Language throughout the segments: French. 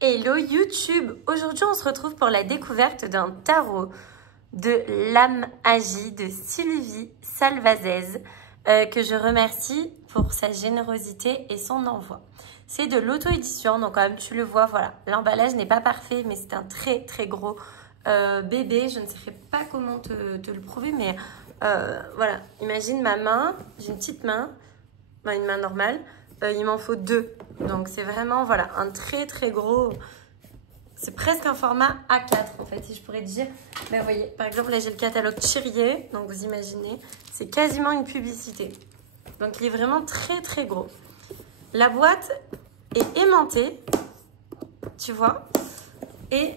Hello YouTube! Aujourd'hui, on se retrouve pour la découverte d'un tarot de l'âme agie de Sylvie Salvazez que je remercie pour sa générosité et son envoi. C'est de l'auto-édition, donc comme tu le vois, voilà, l'emballage n'est pas parfait, mais c'est un très très gros bébé. Je ne sais pas comment te le prouver, mais voilà, imagine ma main, j'ai une petite main, une main normale, il m'en faut deux. Donc c'est vraiment voilà, un très très gros, c'est presque un format A4 en fait, si je pourrais dire. Mais vous voyez, par exemple là j'ai le catalogue Chirier, donc vous imaginez, c'est quasiment une publicité. Donc il est vraiment très très gros. La boîte est aimantée, tu vois, et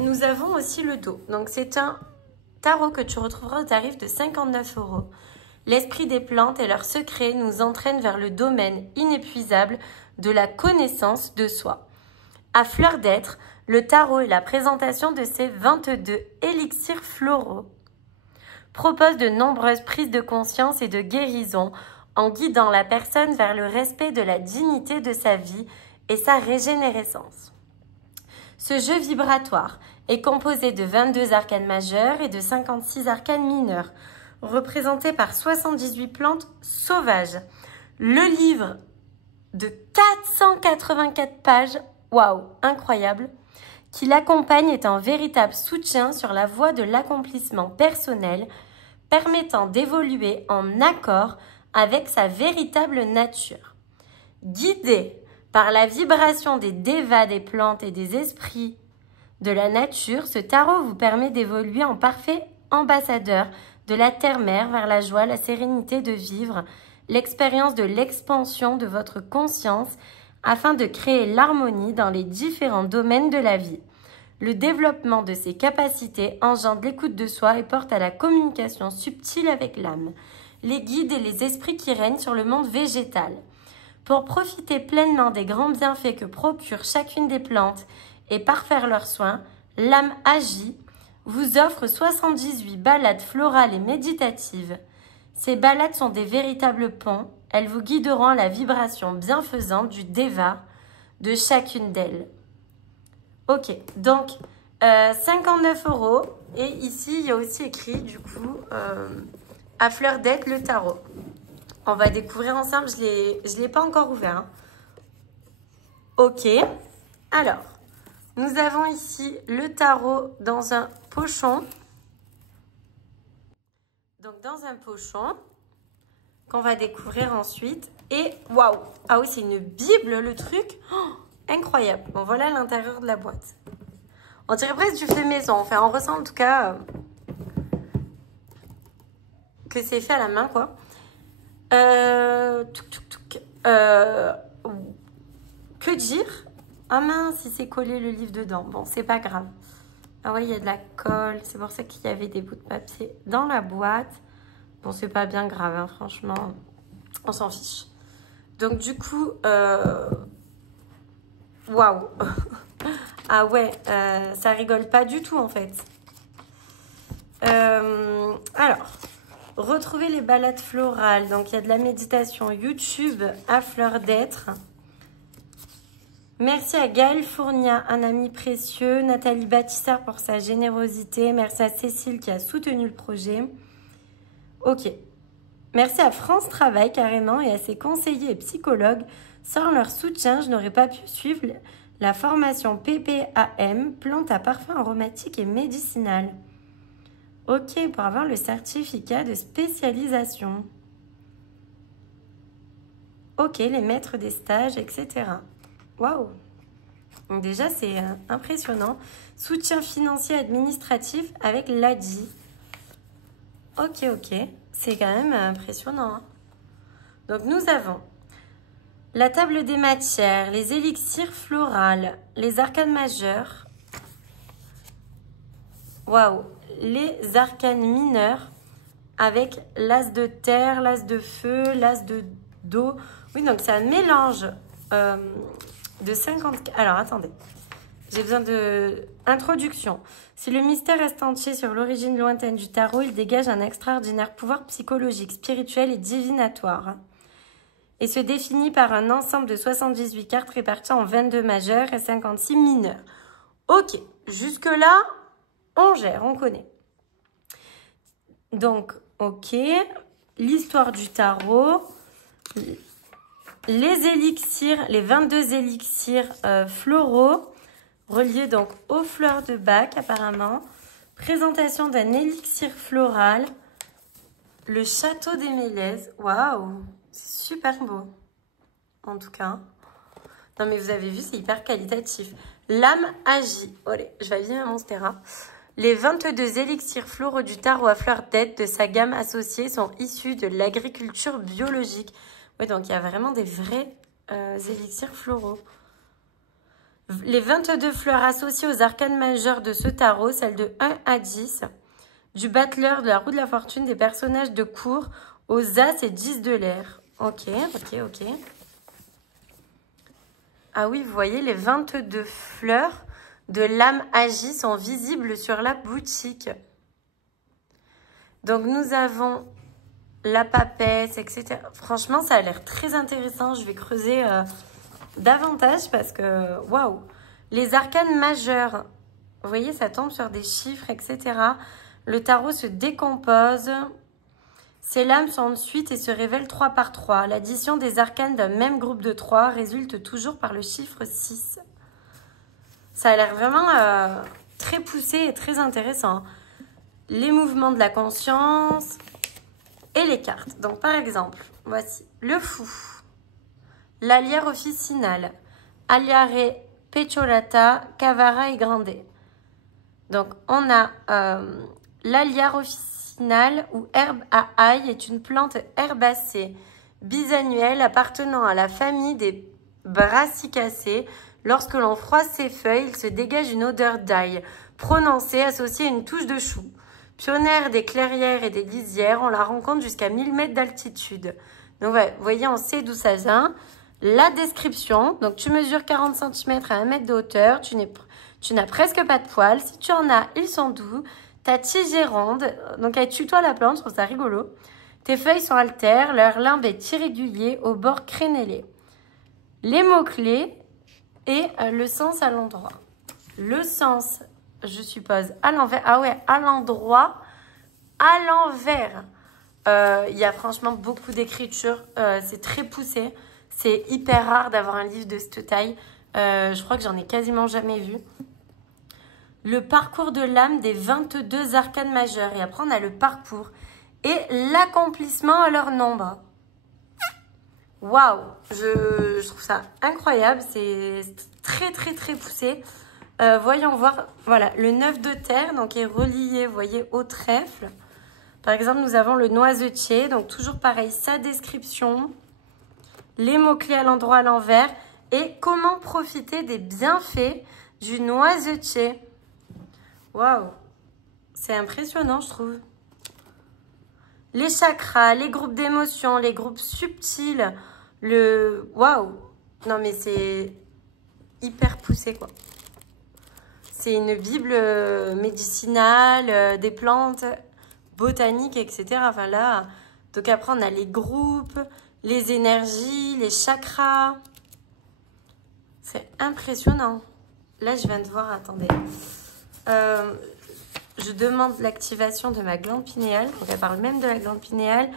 nous avons aussi le dos. Donc c'est un tarot que tu retrouveras au tarif de 59 €. L'esprit des plantes et leurs secrets nous entraînent vers le domaine inépuisable de la connaissance de soi. À fleur d'être, le tarot et la présentation de ces 22 élixirs floraux proposent de nombreuses prises de conscience et de guérison en guidant la personne vers le respect de la dignité de sa vie et sa régénérescence. Ce jeu vibratoire est composé de 22 arcanes majeures et de 56 arcanes mineurs, représentés par 78 plantes sauvages. Le livre de 484 pages, waouh, incroyable, qui l'accompagne est un véritable soutien sur la voie de l'accomplissement personnel, permettant d'évoluer en accord avec sa véritable nature. Guidé par la vibration des devas des plantes et des esprits de la nature, ce tarot vous permet d'évoluer en parfait ambassadeur de la terre-mère vers la joie, la sérénité de vivre, l'expérience de l'expansion de votre conscience afin de créer l'harmonie dans les différents domaines de la vie. Le développement de ces capacités engendre l'écoute de soi et porte à la communication subtile avec l'âme, les guides et les esprits qui règnent sur le monde végétal. Pour profiter pleinement des grands bienfaits que procure chacune des plantes et parfaire leurs soins, l'âme agie vous offre 78 balades florales et méditatives. Ces balades sont des véritables ponts. Elles vous guideront à la vibration bienfaisante du Deva de chacune d'elles. Ok, donc 59 €. Et ici, il y a aussi écrit, du coup, à fleur d'être le tarot. On va découvrir ensemble. Je l'ai pas encore ouvert. Hein. Ok, alors, nous avons ici le tarot dans un pochon. Donc, dans un pochon qu'on va découvrir ensuite. Et waouh! Ah oui, c'est une Bible le truc. Oh, incroyable. Bon, voilà l'intérieur de la boîte. On dirait presque du fait maison. Enfin, on ressent en tout cas que c'est fait à la main, quoi. Que dire? Ah mince, si c'est collé le livre dedans. Bon, c'est pas grave. Ah ouais, il y a de la colle. C'est pour ça qu'il y avait des bouts de papier dans la boîte. Bon, c'est pas bien grave, hein, franchement. On s'en fiche. Donc, du coup, waouh. Ah ouais, ça rigole pas du tout, en fait. Alors, retrouvez les balades florales. Donc, il y a de la méditation YouTube à fleur d'être. Merci à Gaël Fournia, un ami précieux. Nathalie Bâtissard pour sa générosité. Merci à Cécile qui a soutenu le projet. Ok. Merci à France Travail carrément et à ses conseillers et psychologues. Sans leur soutien, je n'aurais pas pu suivre la formation PPAM, plante à parfum aromatique et médicinal. Ok, pour avoir le certificat de spécialisation. Ok, les maîtres des stages, etc. Waouh! Donc déjà, c'est impressionnant. Soutien financier administratif avec l'ADI. Ok, ok. C'est quand même impressionnant. Hein. Donc, nous avons la table des matières, les élixirs florales, les arcanes majeurs. Waouh! Les arcanes mineurs avec l'as de terre, l'as de feu, l'as d'eau. Oui, donc c'est un mélange de 50... Alors, attendez. J'ai besoin de... Introduction. Si le mystère reste entier sur l'origine lointaine du tarot, il dégage un extraordinaire pouvoir psychologique, spirituel et divinatoire. et se définit par un ensemble de 78 cartes réparties en 22 majeurs et 56 mineurs. Ok, jusque-là, on gère, on connaît. Donc, ok, l'histoire du tarot, les élixirs, les 22 élixirs floraux, reliés donc aux fleurs de bac apparemment. Présentation d'un élixir floral, le château des Mélèzes. Waouh, c'est super beau. En tout cas. Non mais vous avez vu, c'est hyper qualitatif. L'âme agit. Allez, je vais virer mon Monstera. Les 22 élixirs floraux du tarot à fleurs d'être de sa gamme associée sont issus de l'agriculture biologique. Oui, donc il y a vraiment des vrais élixirs floraux. Les 22 fleurs associées aux arcanes majeures de ce tarot, celles de 1 à 10, du battleur, de la roue de la fortune, des personnages de cour, aux as et 10 de l'air. Ok, ok, ok. Ah oui, vous voyez, les 22 fleurs de l'âme agie sont visibles sur la boutique. Donc, nous avons la papesse, etc. Franchement, ça a l'air très intéressant. Je vais creuser davantage parce que, waouh! Les arcanes majeures, vous voyez, ça tombe sur des chiffres, etc. Le tarot se décompose. Ces lames sont ensuite et se révèlent 3 par 3. L'addition des arcanes d'un même groupe de 3 résulte toujours par le chiffre 6. Ça a l'air vraiment très poussé et très intéressant. Les mouvements de la conscience et les cartes. Donc, par exemple, voici le fou, l'alière officinale, aliare pecciolata, cavara et grande. Donc, on a l'aliare officinale ou herbe à ail est une plante herbacée bisannuelle appartenant à la famille des brassicacées. Lorsque l'on froisse ses feuilles, il se dégage une odeur d'ail prononcée associée à une touche de chou. Pionnière des clairières et des lisières, on la rencontre jusqu'à 1000 mètres d'altitude. Donc, ouais, vous voyez, on sait d'où ça vient. La description, donc tu mesures 40 cm à 1 mètre de hauteur, tu n'as presque pas de poils. Si tu en as, ils sont doux. Ta tige est ronde, donc elle tutoie la plante, je trouve ça rigolo. Tes feuilles sont altères, leur limbe est irrégulier, au bord crénelé. Les mots-clés et le sens à l'endroit. Le sens, je suppose, à l'envers. Ah ouais, à l'endroit, à l'envers. Il y a franchement beaucoup d'écriture, c'est très poussé. C'est hyper rare d'avoir un livre de cette taille. Je crois que j'en ai quasiment jamais vu. Le parcours de l'âme des 22 arcanes majeures. Et après, on a le parcours et l'accomplissement à leur nombre. Waouh! Je trouve ça incroyable. C'est très, très, très poussé. Voyons voir. Voilà, le 9 de terre, donc est relié, vous voyez, au trèfle. Par exemple, nous avons le noisetier. Donc, toujours pareil, sa description. Les mots-clés à l'endroit, à l'envers. Et comment profiter des bienfaits du noisetier. Waouh, c'est impressionnant, je trouve. Les chakras, les groupes d'émotions, les groupes subtils, le... Waouh, non mais c'est hyper poussé, quoi. C'est une bible médicinale, des plantes botaniques, etc. Enfin là, donc après on a les groupes, les énergies, les chakras. C'est impressionnant. Là, je viens de voir, attendez... je demande l'activation de ma glande pinéale. Donc, elle parle même de la glande pinéale.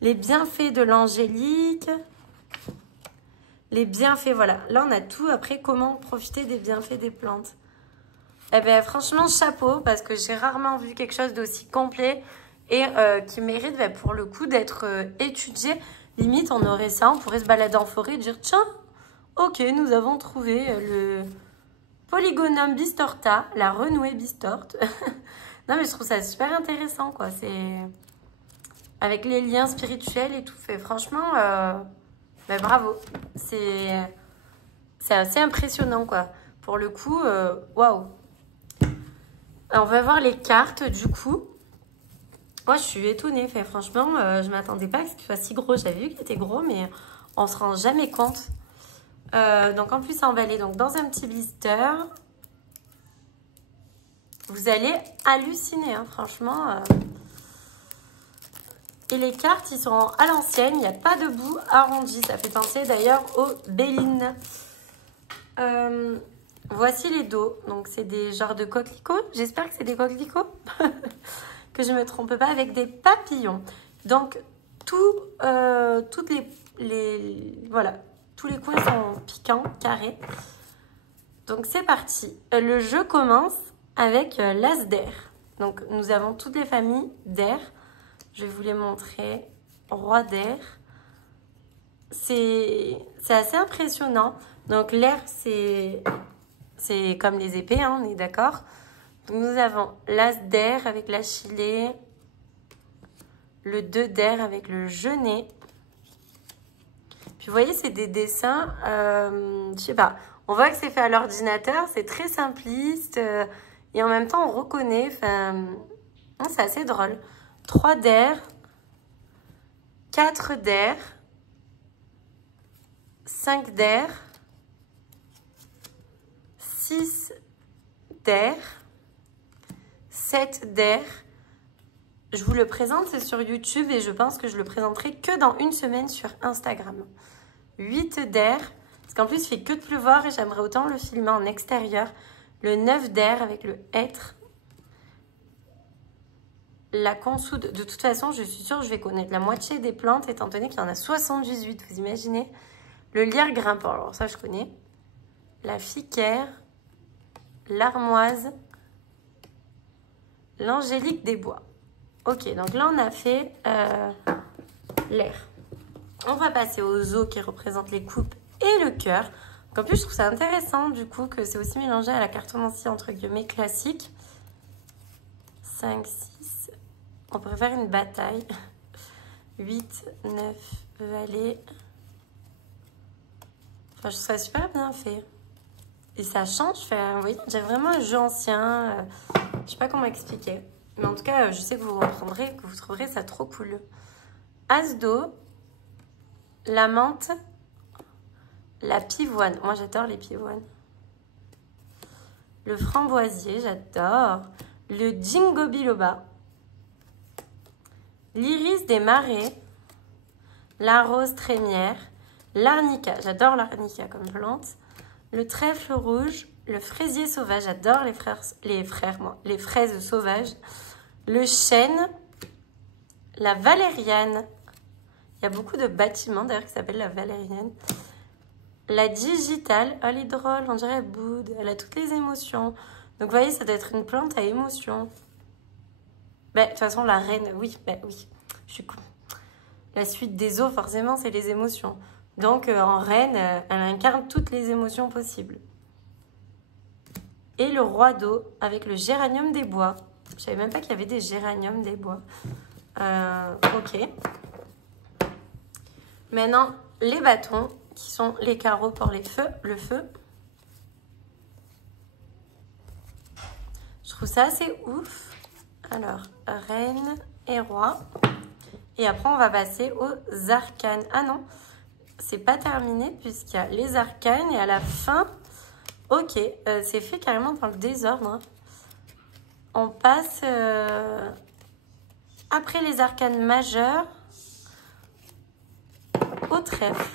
Les bienfaits de l'angélique. Les bienfaits, voilà. Là, on a tout. Après, comment profiter des bienfaits des plantes. Eh bien, franchement, chapeau. Parce que j'ai rarement vu quelque chose d'aussi complet. Et qui mérite, ben, pour le coup, d'être étudié. Limite, on aurait ça. On pourrait se balader en forêt et dire, tiens, ok, nous avons trouvé le... Polygonum bistorta, la renouée bistorte. Non, mais je trouve ça super intéressant, quoi. C'est avec les liens spirituels et tout. Fait franchement, ben, bravo. C'est assez impressionnant, quoi. Pour le coup, waouh. On va voir les cartes, du coup. Moi, je suis étonnée. Fait, franchement, je ne m'attendais pas à ce qu'il soit si gros. J'avais vu qu'il était gros, mais on ne se rend jamais compte. Donc en plus emballé donc dans un petit blister. Vous allez halluciner, hein, franchement. Et les cartes, ils sont à l'ancienne. Il n'y a pas de bout arrondi. Ça fait penser d'ailleurs aux Bélines. Voici les dos. Donc, c'est des genres de coquelicots. J'espère que c'est des coquelicots. Que je ne me trompe pas, avec des papillons. Donc, toutes voilà, tous les coins sont piquants, carrés. Donc, c'est parti. Le jeu commence avec l'as d'air. Donc, nous avons toutes les familles d'air. Je vais vous les montrer. Roi d'air. C'est assez impressionnant. Donc, l'air, c'est comme les épées, hein, on est d'accord. Donc, nous avons l'as d'air avec l'achillée. Le 2 d'air avec le genêt. Puis, vous voyez, c'est des dessins, je sais pas. On voit que c'est fait à l'ordinateur. C'est très simpliste. Et en même temps, on reconnaît. Enfin, c'est assez drôle. 3 d'air. 4 d'air. 5 d'air. 6 d'air. 7 d'air. Je vous le présente, c'est sur YouTube et je pense que je le présenterai que dans une semaine sur Instagram. 8 d'air, parce qu'en plus il fait que de pleuvoir et j'aimerais autant le filmer en extérieur. Le 9 d'air avec le hêtre. La consoude, de toute façon je suis sûre que je vais connaître la moitié des plantes étant donné qu'il y en a 78, vous imaginez. Le lierre grimpant, alors ça je connais. La ficaire, l'armoise, l'angélique des bois. Ok, donc là, on a fait l'air. On va passer aux os qui représentent les coupes et le cœur. Donc, en plus, je trouve ça intéressant, du coup, que c'est aussi mélangé à la cartomancie, entre guillemets, classique. 5, 6. On pourrait faire une bataille. 8, 9, vallée. Enfin, je trouve ça super bien fait. Et ça change. Enfin, vous voyez, j'ai vraiment un jeu ancien. Je sais pas comment expliquer. Mais en tout cas, je sais que vous reprendrez, que vous trouverez ça trop cool. As d'eau, la menthe, la pivoine. Moi, j'adore les pivoines. Le framboisier, j'adore. Le ginkgo biloba. L'iris des marais. La rose trémière. L'arnica, j'adore l'arnica comme plante. Le trèfle rouge. Le fraisier sauvage, j'adore les fraises sauvages. Le chêne, la valériane. Il y a beaucoup de bâtiments d'ailleurs qui s'appellent la valériane. La digitale, elle est drôle, on dirait boude. Elle a toutes les émotions. Donc vous voyez, ça doit être une plante à émotions. De toute façon, la reine, oui, oui, je suis con. La suite des eaux, forcément, c'est les émotions. Donc en reine, elle incarne toutes les émotions possibles. Et le roi d'eau avec le géranium des bois. Je savais même pas qu'il y avait des géraniums des bois. Ok. Maintenant, les bâtons qui sont les carreaux pour le feu. Je trouve ça assez ouf. Alors, reine et roi. Et après, on va passer aux arcanes. Ah non, c'est pas terminé puisqu'il y a les arcanes et à la fin... Ok, c'est fait carrément dans le désordre. Hein. On passe après les arcanes majeures au trèfle.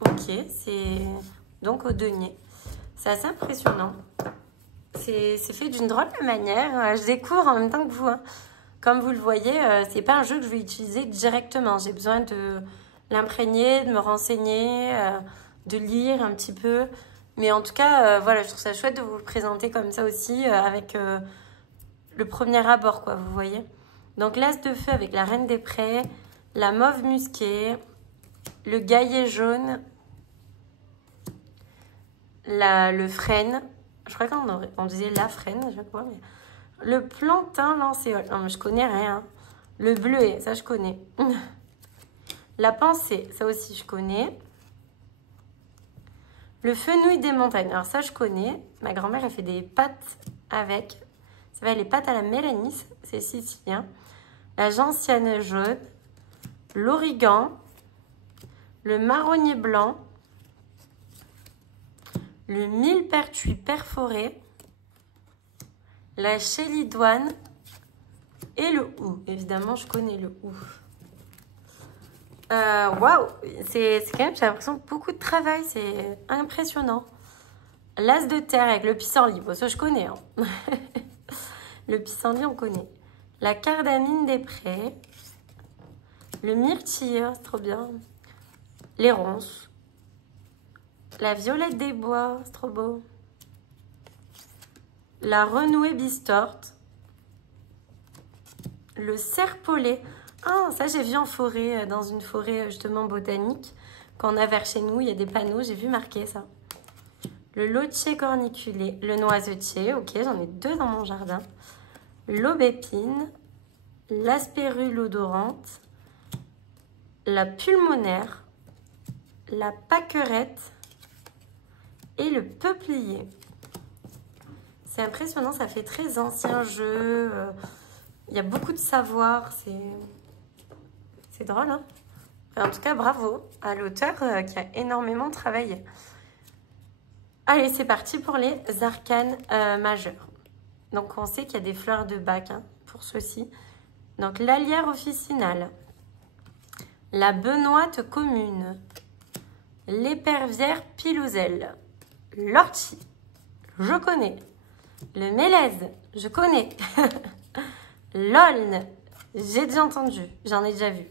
Ok, c'est donc au denier. C'est assez impressionnant. C'est fait d'une drôle de manière. Je découvre en même temps que vous. Hein. Comme vous le voyez, c'est pas un jeu que je vais utiliser directement. J'ai besoin de l'imprégner, de me renseigner, de lire un petit peu. Mais en tout cas, voilà, je trouve ça chouette de vous le présenter comme ça aussi, avec le premier abord, quoi, vous voyez. Donc, l'as de feu avec la reine des prés, la mauve musquée, le gaillet jaune, le frêne. Je crois qu'on disait la frêne, je sais pas, mais... Le plantain lancéole. Non, mais je connais rien. Le bleuet, ça, je connais. La pensée, ça aussi, je connais. Le fenouil des montagnes. Alors ça, je connais. Ma grand-mère, elle fait des pâtes avec. Ça va, les pâtes à la mélanis. C'est sicilien. La gentiane jaune. L'origan. Le marronnier blanc. Le millepertuis perforé. La chélidoine. Et le hou. Évidemment, je connais le hou. Waouh, c'est quand même, j'ai l'impression, beaucoup de travail. C'est impressionnant. L'as de terre avec le pissenlit. Bon, ça, je connais. Hein. Le pissenlit, on connaît. La cardamine des prés. Le myrtille, c'est trop bien. Les ronces. La violette des bois, c'est trop beau. La renouée bistorte. Le serpolet. Ah, ça j'ai vu en forêt, dans une forêt justement botanique. Quand on a vers chez nous, il y a des panneaux, j'ai vu marquer ça. Le lotier corniculé, le noisetier, ok, j'en ai 2 dans mon jardin. L'aubépine, l'aspérule odorante, la pulmonaire, la pâquerette et le peuplier. C'est impressionnant, ça fait très ancien jeu. Il y a beaucoup de savoir, c'est drôle. Hein, en tout cas, bravo à l'auteur qui a énormément travaillé. Allez, c'est parti pour les arcanes majeurs. Donc, on sait qu'il y a des fleurs de bac hein, pour ceux-ci. Donc, l'alière officinale, la benoîte commune, l'épervière pilouzelle, l'ortie, je connais. Le mélèze, je connais. L'aulne, j'ai déjà entendu, j'en ai déjà vu.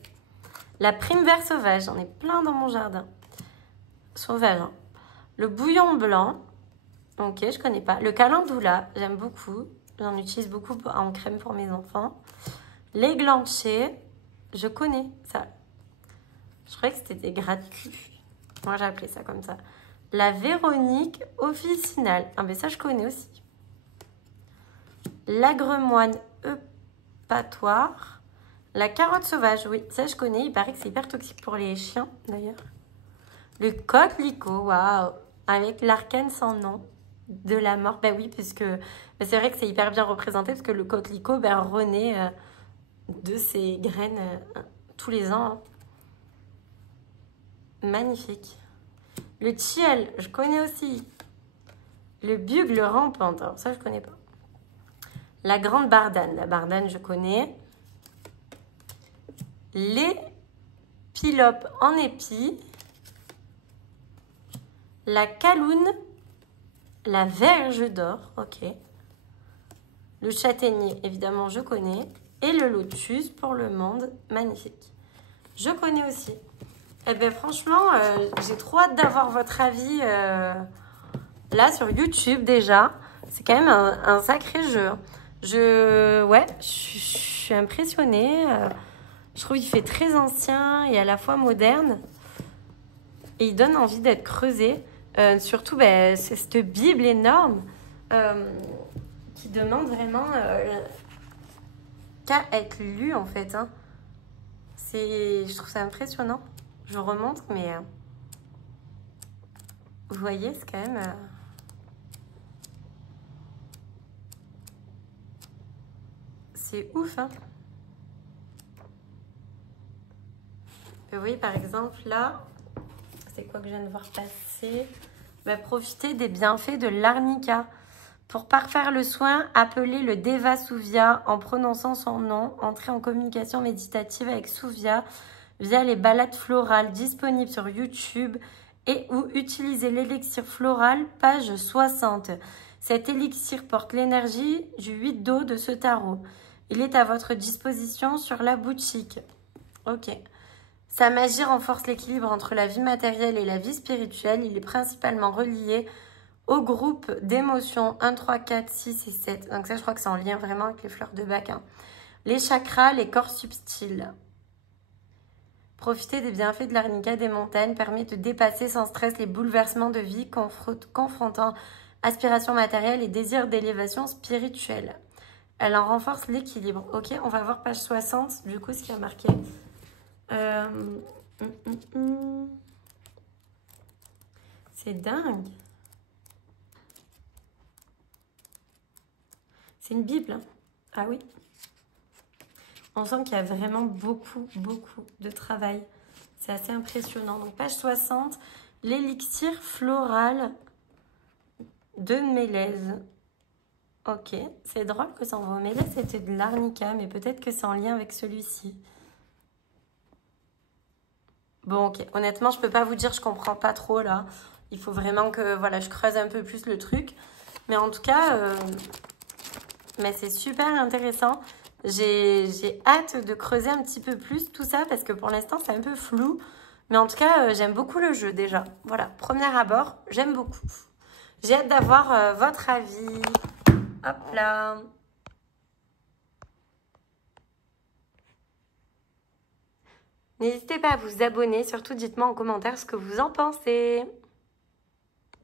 La prime vert sauvage, j'en ai plein dans mon jardin. Sauvage, hein. Le bouillon blanc, ok, je connais pas. Le calendula, j'aime beaucoup. J'en utilise beaucoup en crème pour mes enfants. L'églanché, je connais ça. Je croyais que c'était des gratuits. Moi, j'ai appelé ça comme ça. La Véronique officinale. Ah, mais ça, je connais aussi. L'agremoine eupatoire. La carotte sauvage, oui, ça, je connais. Il paraît que c'est hyper toxique pour les chiens, d'ailleurs. Le coquelicot, waouh, avec l'arcane sans nom de la mort. Ben oui, puisque c'est vrai que c'est hyper bien représenté, parce que le coquelicot renaît de ses graines tous les ans. Hein. Magnifique. Le tilleul, je connais aussi. Le bugle rampante, alors ça, je connais pas. La grande bardane, la bardane, je connais. Les pilopes en épi. La caloune, la verge d'or, ok. Le châtaignier, évidemment, je connais. Et le lotus pour le monde, magnifique. Je connais aussi. Eh bien, franchement, j'ai trop hâte d'avoir votre avis là sur YouTube déjà. C'est quand même un sacré jeu. Ouais, je suis impressionnée. Je trouve qu'il fait très ancien et à la fois moderne. Et il donne envie d'être creusé. Surtout, c'est cette Bible énorme qui demande vraiment qu'à être lue en fait. Hein. Je trouve ça impressionnant. Je remonte, mais vous voyez, c'est quand même... c'est ouf, hein. Vous voyez, par exemple, là, c'est quoi que je viens de voir passer? Profitez des bienfaits de l'arnica. Pour parfaire le soin, appelez le Deva Souvia en prononçant son nom. Entrez en communication méditative avec Souvia via les balades florales disponibles sur YouTube et ou utilisez l'élixir floral, page 60. Cet élixir porte l'énergie du 8 d'eau de ce tarot. Il est à votre disposition sur la boutique. Ok. Sa magie renforce l'équilibre entre la vie matérielle et la vie spirituelle. Il est principalement relié au groupe d'émotions 1, 3, 4, 6 et 7. Donc ça, je crois que c'est en lien vraiment avec les fleurs de bac. Hein. Les chakras, les corps subtils. Profiter des bienfaits de l'arnica des montagnes permet de dépasser sans stress les bouleversements de vie confrontant aspiration matérielle et désir d'élévation spirituelle. Elle en renforce l'équilibre. Ok, on va voir page 60, du coup, ce qui a marqué. C'est dingue. C'est une Bible. Hein. Ah oui. On sent qu'il y a vraiment beaucoup de travail. C'est assez impressionnant. Donc, page 60, l'élixir floral de mélèze. Ok, c'est drôle que ça envoie mélèze, c'était de l'arnica, mais peut-être que c'est en lien avec celui-ci. Bon, ok. Honnêtement, je peux pas vous dire, je comprends pas trop là. Il faut vraiment que voilà, je creuse un peu plus le truc. Mais en tout cas, mais c'est super intéressant. J'ai hâte de creuser un petit peu plus tout ça parce que pour l'instant, c'est un peu flou. Mais en tout cas, j'aime beaucoup le jeu déjà. Voilà, premier abord, j'aime beaucoup. J'ai hâte d'avoir votre avis. Hop là. N'hésitez pas à vous abonner. Surtout, dites-moi en commentaire ce que vous en pensez.